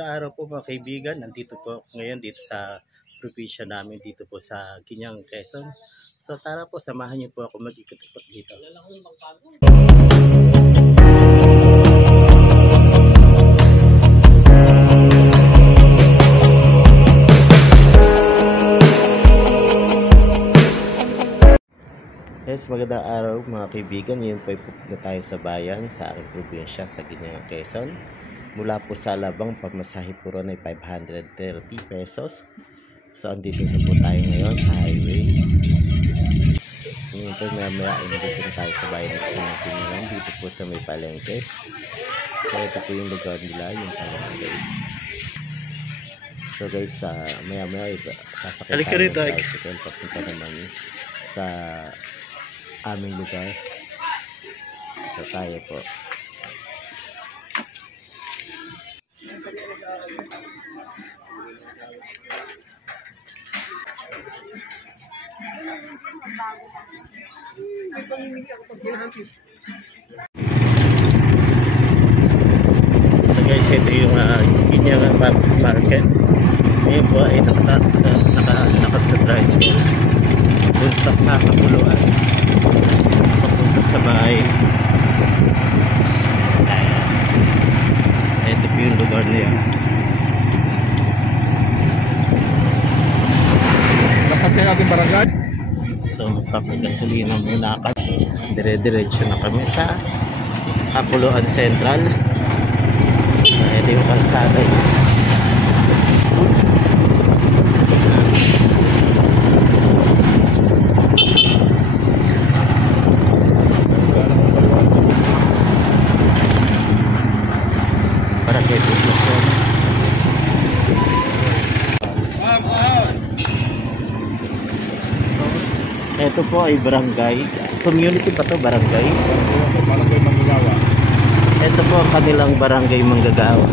magandang araw po mga kaibigan. Nandito po ako ngayon dito sa probinsya namin dito po sa Guiñang, Quezon. So tara po, samahan niyo po ako mag-ikot-ikot dito. Yes, magandang araw mga kaibigan. Ngayon po ay pupunta tayo sa bayan sa aking probinsya sa Guiñang, Quezon. Mula po sa Alabang, pamasahe po ron ay 530 pesos. So andito na po tayo ngayon sa highway. Ngayon po maya ay nandito na tayo sa bayan ng Guiñang dito po sa may palengke. So ito po yung lugar nila, yung palengke. So guys, maya ay sasakay tayo ng tricycle papunta naman sa aming lugar. So tayo po. So guys, ito yung Guiñang market. Ngayon po ay nakad sa tricycle punta sa Kapuluan, papunta sa bahay. Ito po yung lugar niya. Lakas kayo ating barangay. So magpapagasolina muna kami. Dire-diretso na kami sa Kapuluan Central. Ito yung kalsada. Ito po ay barangay. Community pa to, barangay. Barangay Manggagawa. Ito po kanilang barangay Manggagawa.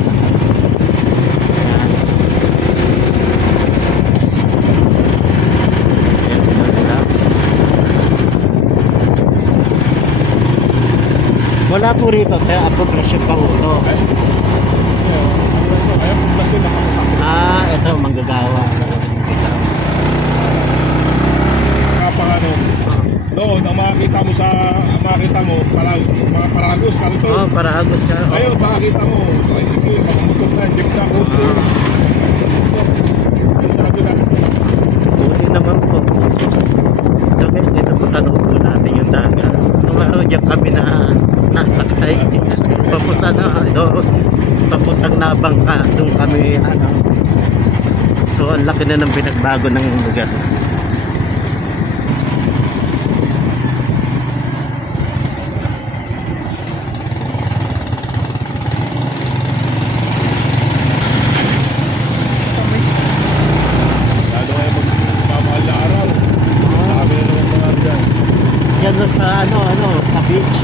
Wala po rito, kaya appropriation pa ulo. Ito Manggagawa. Doon, ang makikita mo, mga paragos ka rito. Oo, paragos ka. Ayun, makikita mo, tricycle, pang-motor na, jeep na, kutsi. Sabi na. Huli naman po. So guys, ito po tanong po natin yung dagat. Nung araw dyan kami na nasakay. Papunta na doon. Papuntang Nabangka. Doon kami, So, ang laki na ng pinagbago ng lugar. Sa sa beach,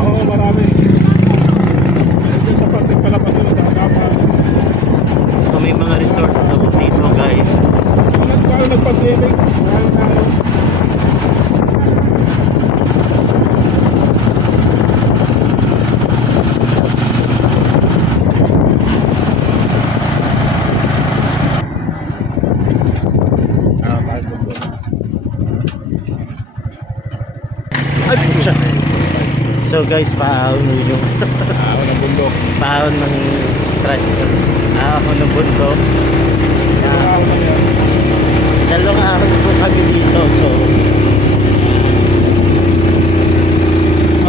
Oo, marami. Diyan sa parte palapas na nakakapa. So may mga resort dito guys. Nagpag-living. So guys, paahon yung ahon ng bundok. Paahon ng tricycle. Ahon ng bundok. Dalawang ahon po kami dito. So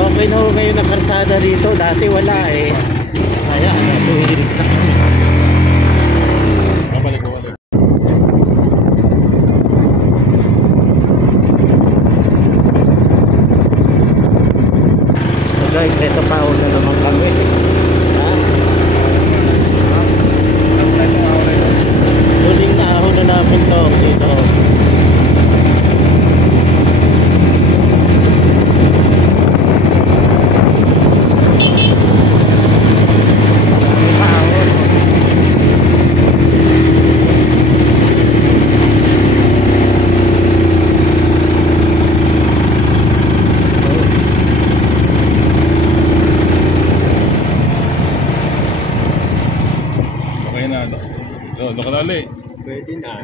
okay na ho ngayon ang karsada rito. Dati wala eh. Kaya natuhin na kami. Guys, ito pa na naman kami. Huling na ahon na namin to dito.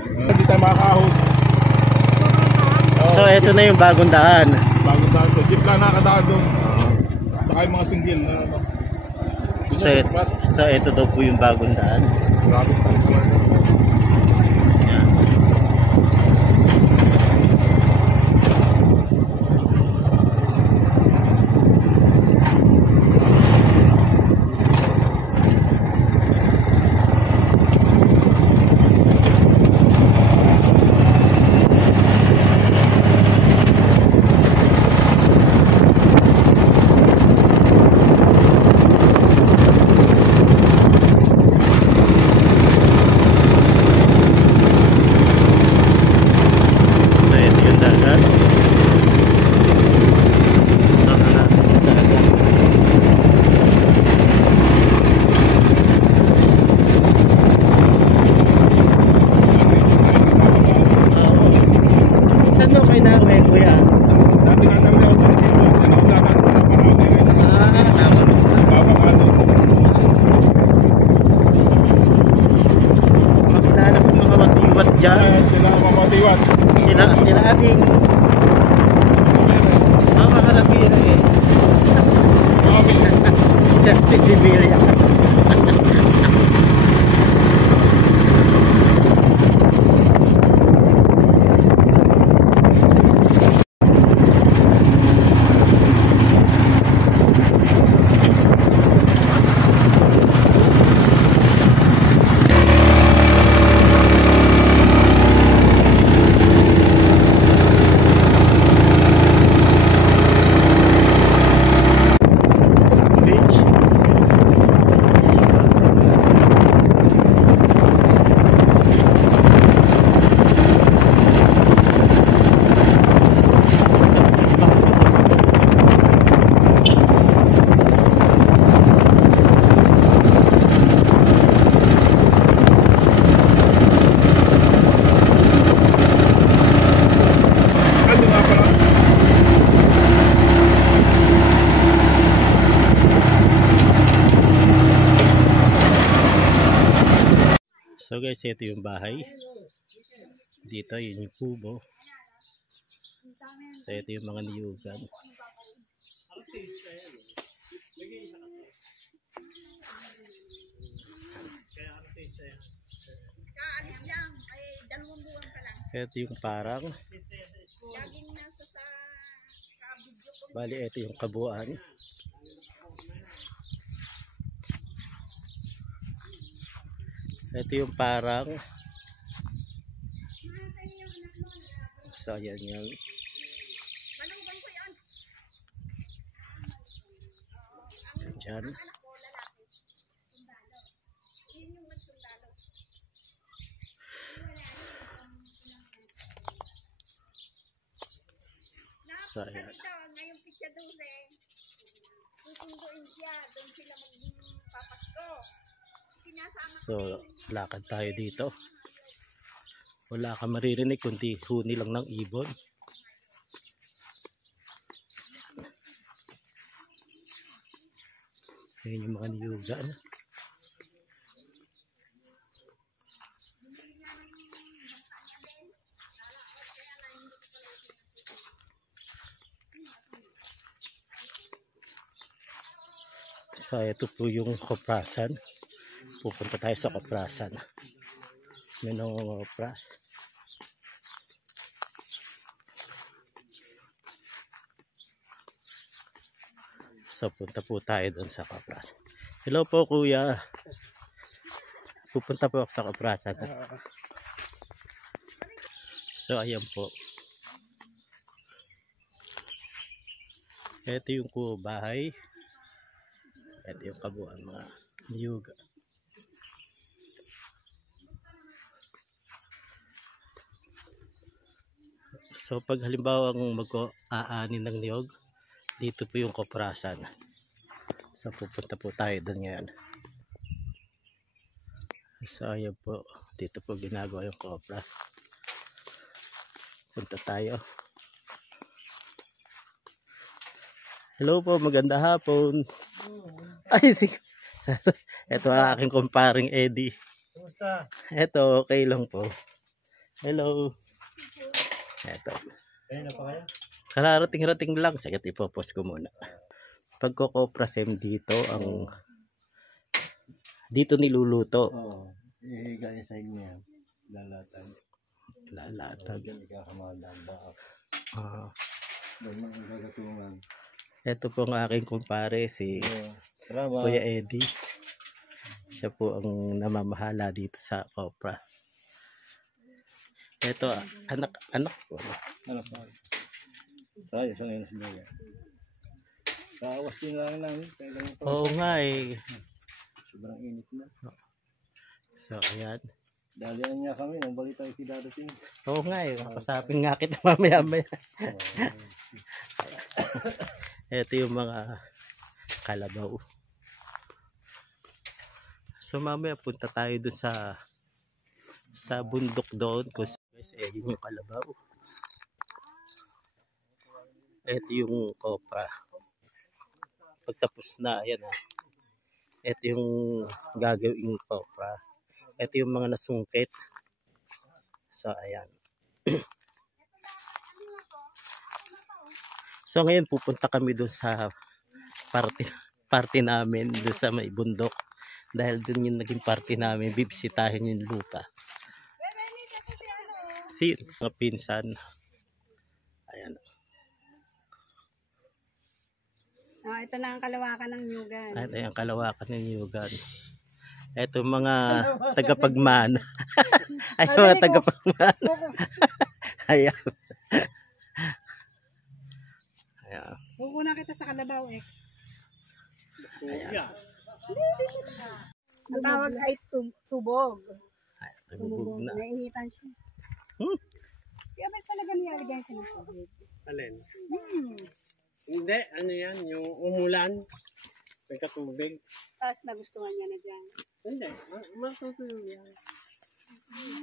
Hindi tayo makakahon. So ito na yung bagong daan. Bagong daan to. Jeep lang nakadaan doon. Saka yung mga single na ano. So ito daw po yung bagong daan. Grabe talaga. Yan. So ito yung dagat. Ito na natin yung dagat. Saan daw kayo na-uwi, kuya? Dati nga namin ako sa Cebu. Yan ako dadaan sa Parao. Ngayon sa Tama. Babakado. Makilala ko mga watiwat dyan. Sila ang mamatiwas. Sila ating makarapira eh. Dati Siberia. Beach. Ano nga pala? So guys, ito yung bahay. Dito yun yung kubo. So ito yung mga niyugan. Kaalis lang, ay 2 buwan pa lang. Ito yung parang. Laging nasa sa kabidyo ko. Bali ito yung kabuuan. Ito yung parang. So ayan yung Manugang ko yan. dyan. Anak ko, lalaki. Sundalo. Yun yung magsundalo. So ayan. Dito, ngayong pisya 12, susunduin siya. Doon sila magpapasko. Sinasama So lakad tayo dito. Wala ka maririnig kundi huni lang ng ibon. Ayan yung mga niyugan. So ito po yung koprasan. Pupunta tayo sa koprasan. Yun ang kopras. So punta po tayo doon sa koprasan. Hello po kuya. Pupunta po ako sa koprasan. So ayan po. Ito yung bahay. Ito yung kabuuan mga niyuga. So pag halimbawa mag-aanin ng niyog, dito po yung koprasan. So pupunta po tayo doon ngayon. So ayan po, dito po ginagawa yung kopras. Punta tayo. Hello po, maganda hapon. Ay, ito ang aking kumparing Eddie. Kumusta? Ito, okay lang po. Hello. Eto. Kararating-rating lang. Sige, ipopost ko muna. Pagko-coprasem dito, dito niluluto. Oo. Ihiga yung sahig niya. Lalatag. Lalatag. Ikakamadang baak. Doon ang gagatungan. Ito po ang aking kumpare, si Kuya Eddie. Siya po ang namamahala dito sa Copra. Ito, anak po. Ano pa? Tayo, saan yun sa mga? Kawas din lang namin. Oo nga eh. Sobrang init na. So, ayan. Dalian niya kami nang balita yung dadating. Oo nga eh. Kapasapin nga kita mamaya-maya. Ito yung mga kalabaw. So, mamaya punta tayo doon sa bundok doon. Kasi yun yung kalabaw. Ito yung Copra. Pagtapos na, ayan ah. Ito yung gagawing Copra. Ito yung mga nasungkit. So, ayan. So, ngayon pupunta kami doon sa party namin doon sa may bundok. Dahil doon yung naging party namin. Bibisitahin yung lupa. Si mga pinsan. Ayan. Ito na ang kalawakan ng Nyugan. Ito yung kalawakan ng Nyugan. Ito mga tagapagmana. Ay, mga tagapagmana. Ayan. Ayan. Kukunan kita sa kalabaw eh. Ayan. Ang tawag ay tubog. Ayan. Nagubog na. Nainitan siya. Kaya may talaga nilalagay siya ng tubig. Alin? Hindi, ano yan, yung umulan, may katubig. Tapos nagustuhan niya na dyan. Hindi, matutuyo yan.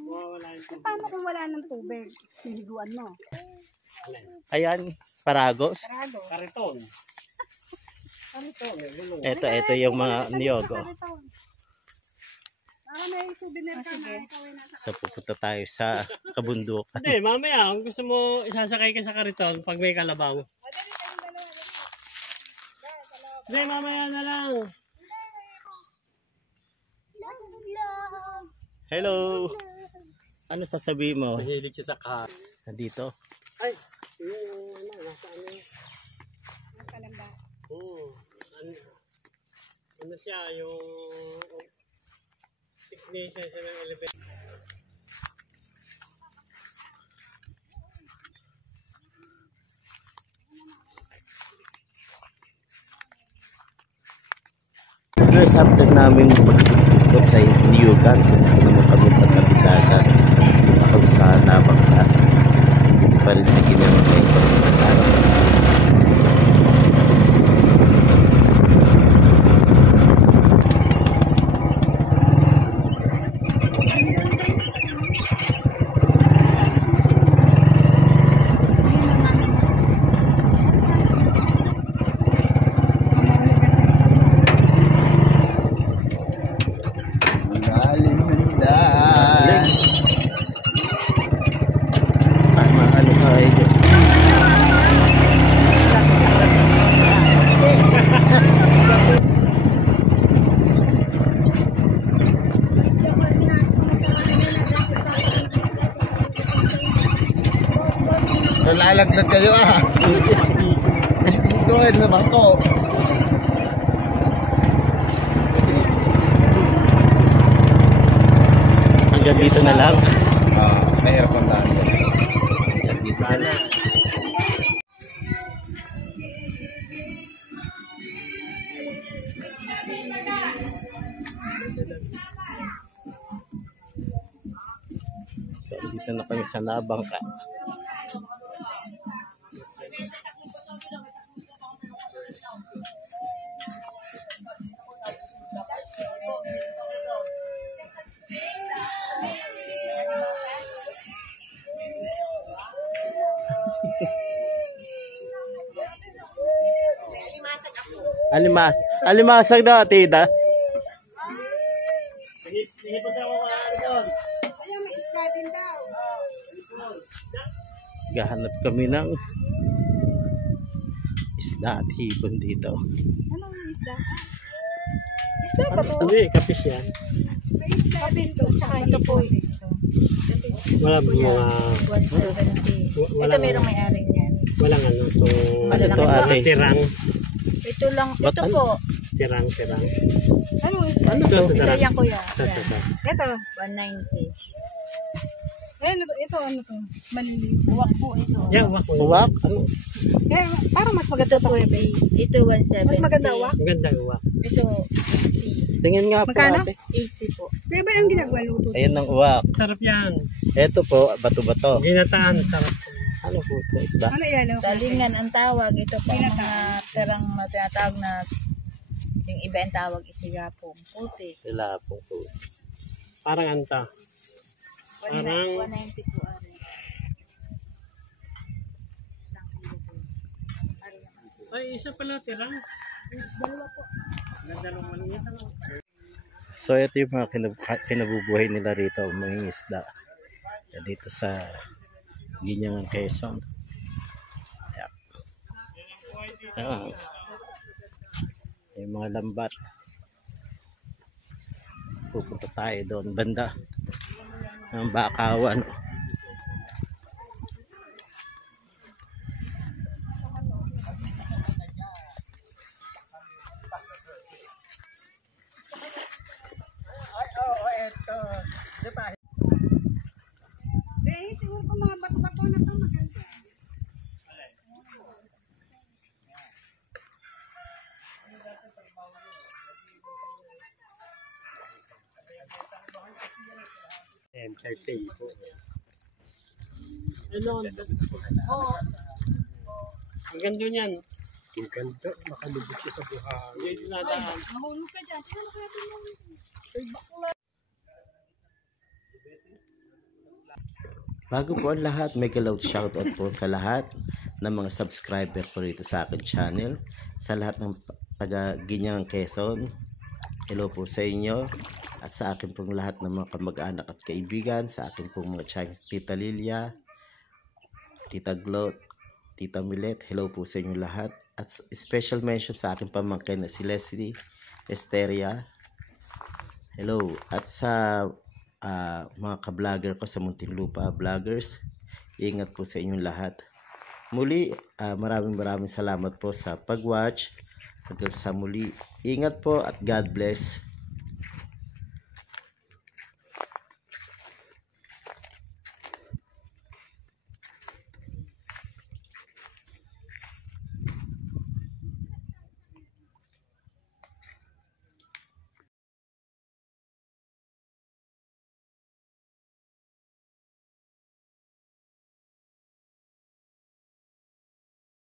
Mawawala yung tubig. Paano kung wala ng tubig? Niliguan mo. Ayan. Paragos. Sarado. Kariton. Kariton, eh, gulong. Ito yung mga niyogo. May souvenir ka na ikaw ay nasa. So pupunta tayo sa kabundukan. Hindi, mamaya, kung gusto mo isasakay ka sa kariton pag may kalabaw. Hindi, mamaya na lang. Hello. Ano sasabihin mo? Mahilig siya sa car. Nandito. Ay, yung ano, nasa ano. Ang kalamba. Ano siya, yung technician siya ng elevator. Guys, after namin mag-ikot sa Nyugan, pumunta naman kami sa Tabi-dagat. Pumunta kami sa Nabangka. Dito pa rin sa Ginang Quezon sa araw. Lalaglag kayo ah. Dito sa bangko. Hanggang dito na lang. Mahirap ang daan. Hanggang dito na lang. So, dito na kami sa Nabangka. Alimasag daw, tita. Hihipot ako ka doon. Ayaw, may isla din daw. Gahanap kami ng isda at hipon dito. Anong isda? Isda ba to? Hindi, kapis yan. May isda. Kapis to. Tsaka ito po. Wala mga... 170. Wala Ito merong may-ari niyan. Walang ano. So, Malalaki Ito po. ate. tirang. Ito lang, Ba't ito ano? po. Tirang. Anong isda? Ano to? Ito yan kuya. Ito. Yan. Ito. 190. Ito ano to? Maliliit. Uwak po ito. Yan, wak. Uwak? Ano? Eh, parang mas maganda Ito pa po, kuya. ito 170. Mas maganda uwak. Ang ganda uwak. Ito 80. Tingin nga po Magkano? ate. 80 po. Kaya ba yung ginagawa luto? Ayun ang uwak. Sarap yan. Ito po, bato-bato. Ginataan. Sarap. Ano po ito isda? Ano ilalaw ko? Talingan ang tawag. Ito po ang mga Pinatawag. terang na tinatawag na yung iba ang tawag isigapong puti. Sila po po. Parang anta. Parang... 190 po. Ay, isa pala tirang. Dalawa po. Nagdalawang maliit. So ito yung mga kinabubuhay nila rito, mga isda. Dito sa Ginyangan, Quezon. Ayan. Ayan. Yung mga lambat. Pupunta tayo doon banda ng Bakawan. Eh, siguro kung mga bato-bato na to maganda. And 30 po. Ano? Oo. Ang ganda niyan. Ang ganda. Makalubog siya sa buhay. Yung dinadaan. Mahulog ka dyan. Sino kaya ito yung... Bago po ang lahat, mega loud shoutout po sa lahat ng mga subscriber ko rito sa akin channel. Sa lahat ng taga Ginyangan, Quezon. Hello po sa inyo. At sa akin pong lahat ng mga kamag-anak at kaibigan. Sa akin pong mga Chinese Tita Lilia, Tita Glot, Tita Milet. Hello po sa inyo lahat. At special mention sa aking pamangkin na si Leslie Esteria. Hello. At sa mga ka-vlogger ko sa Muntinlupa vloggers, ingat po sa inyong lahat. Muli, maraming salamat po sa pag-watch. Hanggang sa muli, ingat po at God bless.